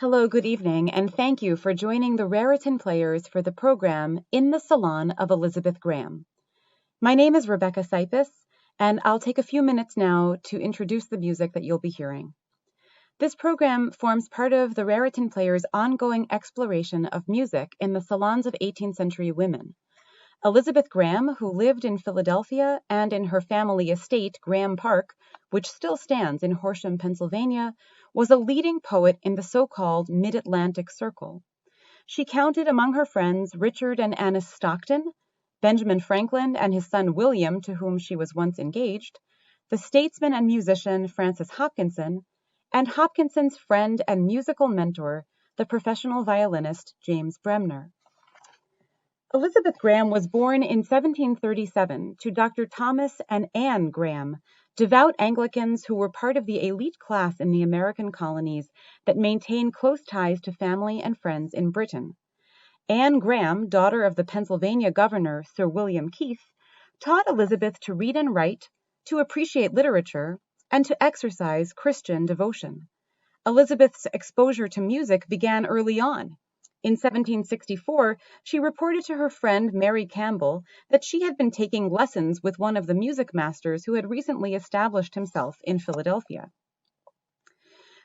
Hello, good evening, and thank you for joining the Raritan Players for the program In the Salon of Elizabeth Graeme. My name is Rebecca Cypess, and I'll take a few minutes now to introduce the music that you'll be hearing. This program forms part of the Raritan Players' ongoing exploration of music in the salons of 18th century women. Elizabeth Graeme, who lived in Philadelphia and in her family estate, Graeme Park, which still stands in Horsham, Pennsylvania, was a leading poet in the so-called Mid-Atlantic Circle. She counted among her friends Richard and Anna Stockton, Benjamin Franklin and his son William, to whom she was once engaged, the statesman and musician Francis Hopkinson, and Hopkinson's friend and musical mentor, the professional violinist James Bremner. Elizabeth Graeme was born in 1737 to Dr. Thomas and Anne Graeme, devout Anglicans who were part of the elite class in the American colonies that maintained close ties to family and friends in Britain. Anne Graeme, daughter of the Pennsylvania governor, Sir William Keith, taught Elizabeth to read and write, to appreciate literature, and to exercise Christian devotion. Elizabeth's exposure to music began early on. In 1764, she reported to her friend Mary Campbell that she had been taking lessons with one of the music masters who had recently established himself in Philadelphia.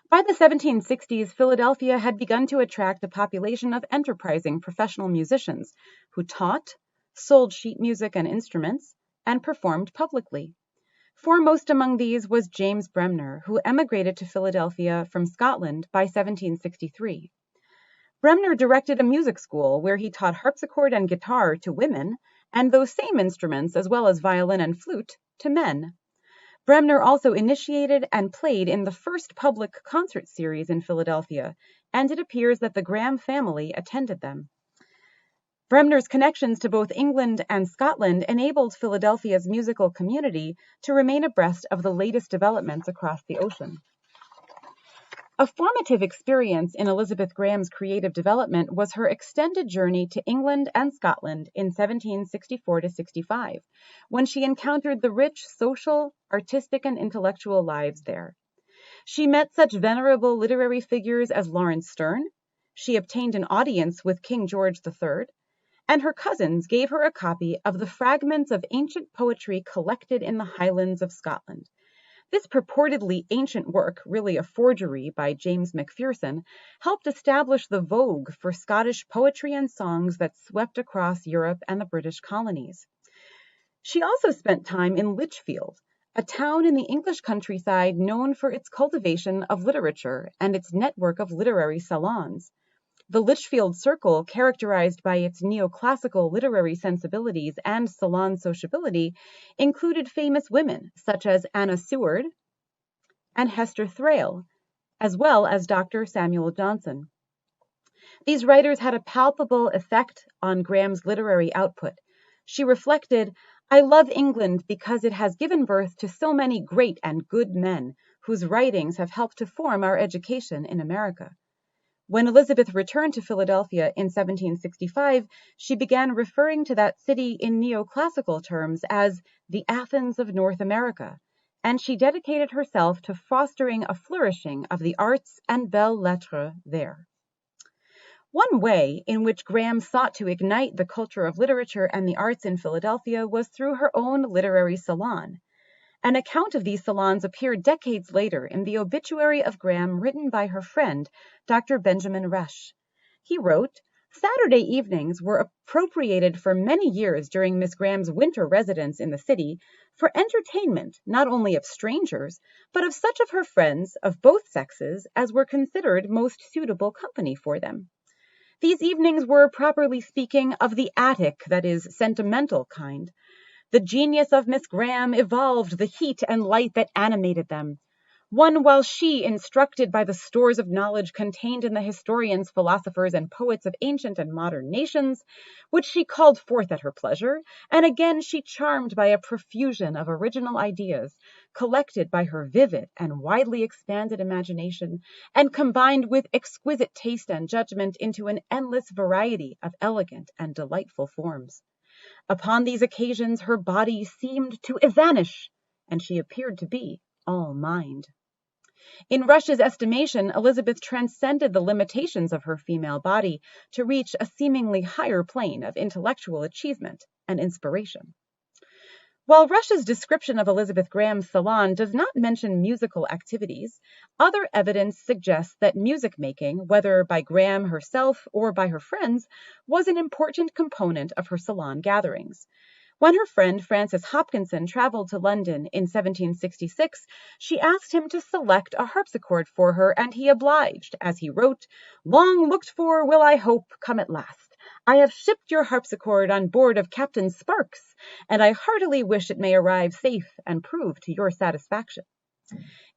By the 1760s, Philadelphia had begun to attract a population of enterprising professional musicians who taught, sold sheet music and instruments, and performed publicly. Foremost among these was James Bremner, who emigrated to Philadelphia from Scotland by 1763. Bremner directed a music school where he taught harpsichord and guitar to women, and those same instruments, as well as violin and flute, to men. Bremner also initiated and played in the first public concert series in Philadelphia, and it appears that the Graeme family attended them. Bremner's connections to both England and Scotland enabled Philadelphia's musical community to remain abreast of the latest developments across the ocean. A formative experience in Elizabeth Graeme's creative development was her extended journey to England and Scotland in 1764-65, when she encountered the rich social, artistic, and intellectual lives there. She met such venerable literary figures as Laurence Sterne, she obtained an audience with King George III, and her cousins gave her a copy of the fragments of ancient poetry collected in the Highlands of Scotland. This purportedly ancient work, really a forgery by James Macpherson, helped establish the vogue for Scottish poetry and songs that swept across Europe and the British colonies. She also spent time in Lichfield, a town in the English countryside known for its cultivation of literature and its network of literary salons. The Lichfield Circle, characterized by its neoclassical literary sensibilities and salon sociability, included famous women such as Anna Seward and Hester Thrale, as well as Dr. Samuel Johnson. These writers had a palpable effect on Graeme's literary output. She reflected, "I love England because it has given birth to so many great and good men whose writings have helped to form our education in America." When Elizabeth returned to Philadelphia in 1765, she began referring to that city in neoclassical terms as the Athens of North America, and she dedicated herself to fostering a flourishing of the arts and belles lettres there. One way in which Graeme sought to ignite the culture of literature and the arts in Philadelphia was through her own literary salon. An account of these salons appeared decades later in the obituary of Graeme written by her friend, Dr. Benjamin Rush. He wrote, "Saturday evenings were appropriated for many years during Miss Graeme's winter residence in the city for entertainment not only of strangers, but of such of her friends of both sexes as were considered most suitable company for them. These evenings were, properly speaking, of the attic, that is, sentimental kind. The genius of Miss Graeme evolved the heat and light that animated them. One, while she, instructed by the stores of knowledge contained in the historians, philosophers, and poets of ancient and modern nations, which she called forth at her pleasure, and again she charmed by a profusion of original ideas, collected by her vivid and widely expanded imagination, and combined with exquisite taste and judgment into an endless variety of elegant and delightful forms. Upon these occasions her body seemed to evanish, and she appeared to be all mind." In Rush's estimation, Elizabeth transcended the limitations of her female body to reach a seemingly higher plane of intellectual achievement and inspiration. While Rush's description of Elizabeth Graeme's salon does not mention musical activities, other evidence suggests that music making, whether by Graeme herself or by her friends, was an important component of her salon gatherings. When her friend Francis Hopkinson traveled to London in 1766, she asked him to select a harpsichord for her, and he obliged, as he wrote, "Long looked for will I hope come at last. I have shipped your harpsichord on board of Captain Sparks, and I heartily wish it may arrive safe and prove to your satisfaction."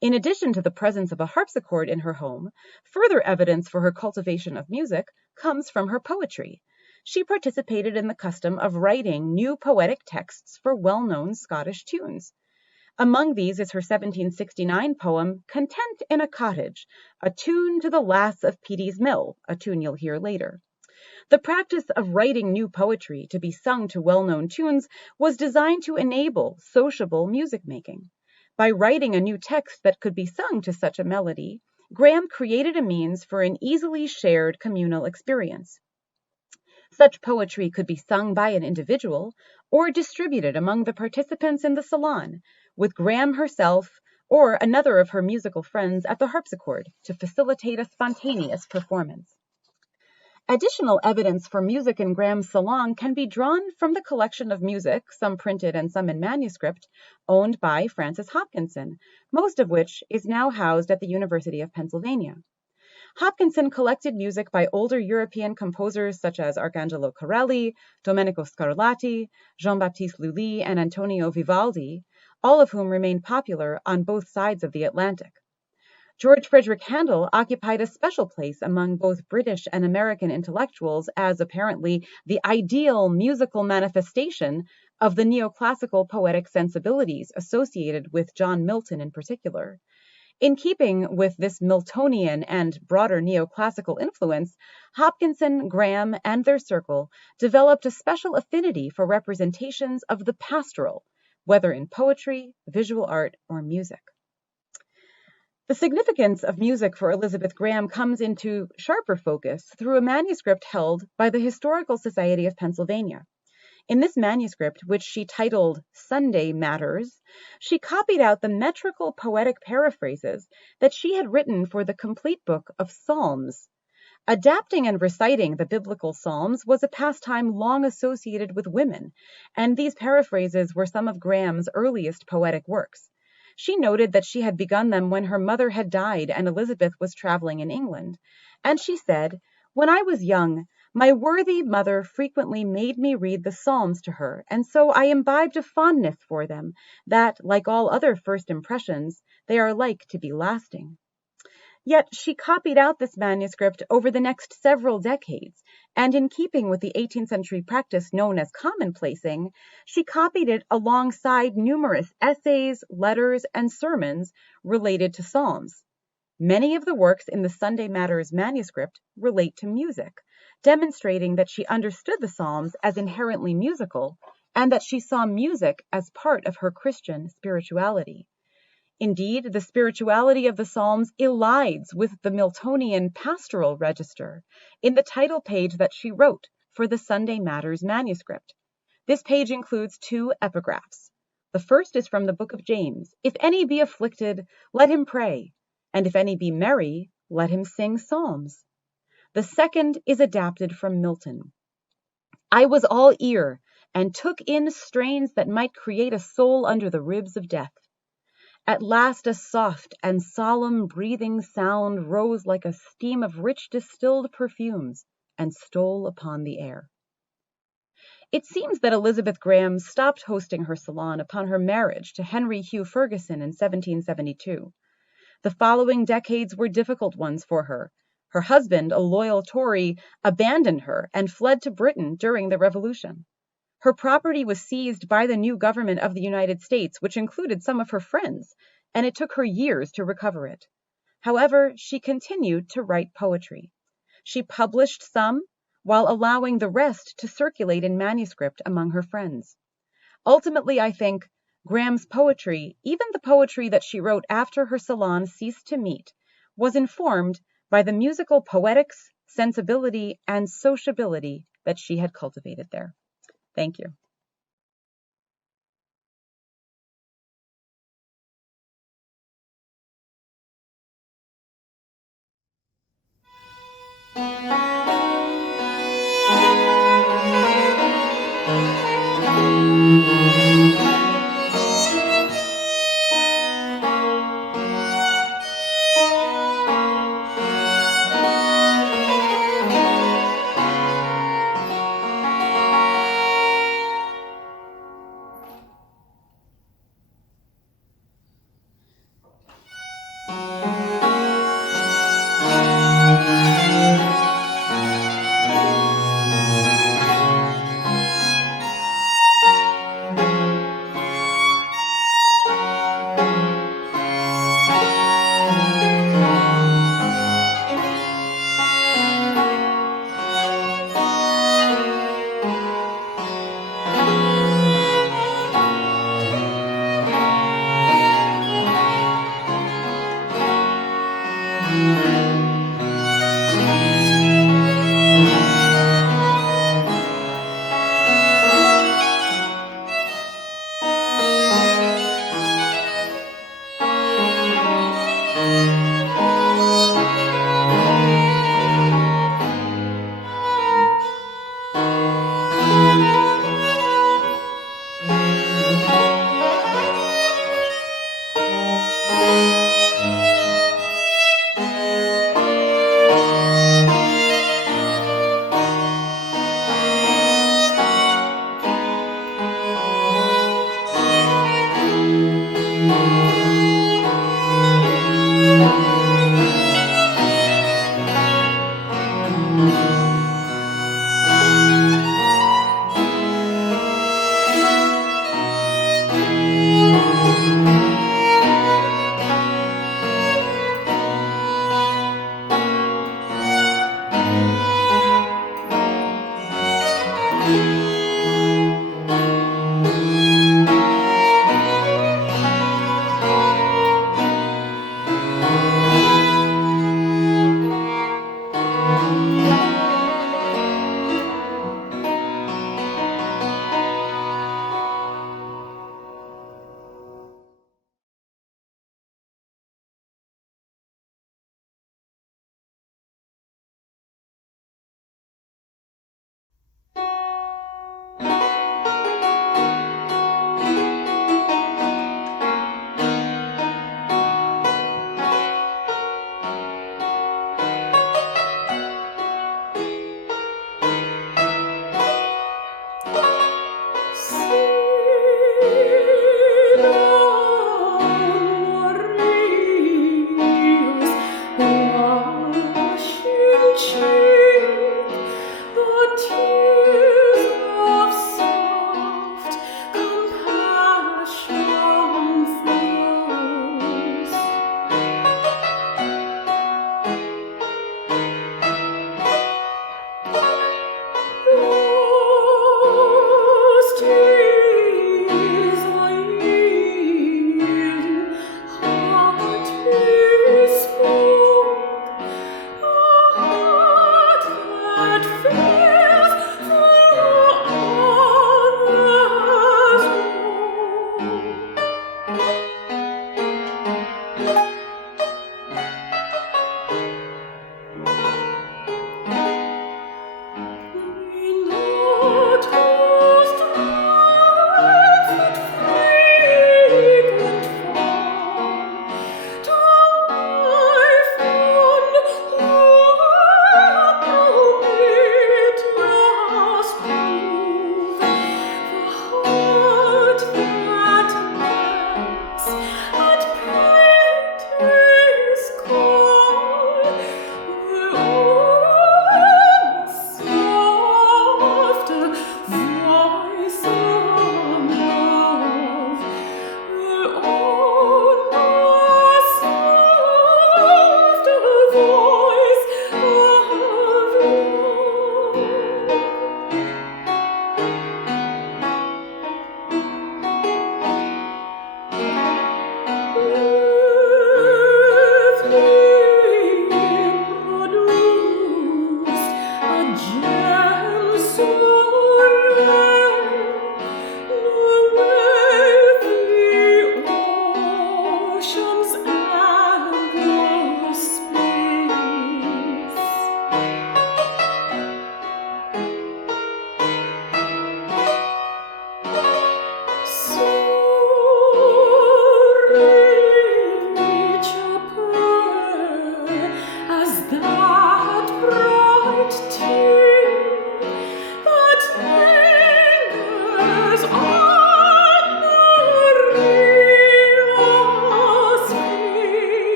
In addition to the presence of a harpsichord in her home, further evidence for her cultivation of music comes from her poetry. She participated in the custom of writing new poetic texts for well-known Scottish tunes. Among these is her 1769 poem, Content in a Cottage, a tune to the Lass of Petey's Mill, a tune you'll hear later. The practice of writing new poetry to be sung to well-known tunes was designed to enable sociable music making. By writing a new text that could be sung to such a melody, Graeme created a means for an easily shared communal experience. Such poetry could be sung by an individual or distributed among the participants in the salon, with Graeme herself or another of her musical friends at the harpsichord to facilitate a spontaneous performance. Additional evidence for music in Graeme's salon can be drawn from the collection of music, some printed and some in manuscript, owned by Francis Hopkinson, most of which is now housed at the University of Pennsylvania. Hopkinson collected music by older European composers such as Arcangelo Corelli, Domenico Scarlatti, Jean-Baptiste Lully, and Antonio Vivaldi, all of whom remained popular on both sides of the Atlantic. George Frederick Handel occupied a special place among both British and American intellectuals as apparently the ideal musical manifestation of the neoclassical poetic sensibilities associated with John Milton in particular. In keeping with this Miltonian and broader neoclassical influence, Hopkinson, Graeme, and their circle developed a special affinity for representations of the pastoral, whether in poetry, visual art, or music. The significance of music for Elizabeth Graeme comes into sharper focus through a manuscript held by the Historical Society of Pennsylvania. In this manuscript, which she titled Sunday Matters, she copied out the metrical poetic paraphrases that she had written for the complete book of Psalms. Adapting and reciting the biblical Psalms was a pastime long associated with women, and these paraphrases were some of Graeme's earliest poetic works. She noted that she had begun them when her mother had died and Elizabeth was traveling in England, and she said, "When I was young, my worthy mother frequently made me read the Psalms to her, and so I imbibed a fondness for them that, like all other first impressions, they are like to be lasting." Yet she copied out this manuscript over the next several decades, and in keeping with the 18th century practice known as commonplacing, she copied it alongside numerous essays, letters, and sermons related to Psalms. Many of the works in the Sunday Matters manuscript relate to music, demonstrating that she understood the Psalms as inherently musical and that she saw music as part of her Christian spirituality. Indeed, the spirituality of the Psalms elides with the Miltonian pastoral register in the title page that she wrote for the Sunday Matters manuscript. This page includes 2 epigraphs. The first is from the book of James. "If any be afflicted, let him pray, and if any be merry, let him sing psalms." The second is adapted from Milton. "I was all ear, and took in strains that might create a soul under the ribs of death. At last a soft and solemn breathing sound rose like a steam of rich distilled perfumes and stole upon the air." It seems that Elizabeth Graeme stopped hosting her salon upon her marriage to Henry Hugh Fergusson in 1772. The following decades were difficult ones for her. Her husband, a loyal Tory, abandoned her and fled to Britain during the Revolution. Her property was seized by the new government of the United States, which included some of her friends, and it took her years to recover it. However, she continued to write poetry. She published some, while allowing the rest to circulate in manuscript among her friends. Ultimately, I think, Graeme's poetry, even the poetry that she wrote after her salon ceased to meet, was informed by the musical poetics, sensibility, and sociability that she had cultivated there. Thank you.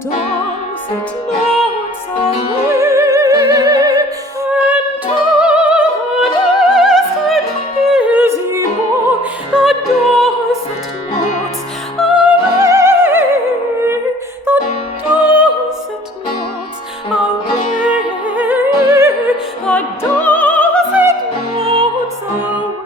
dulcet notes away, and to the distant busy boy, the dulcet notes away, the dulcet notes away, the dulcet notes away.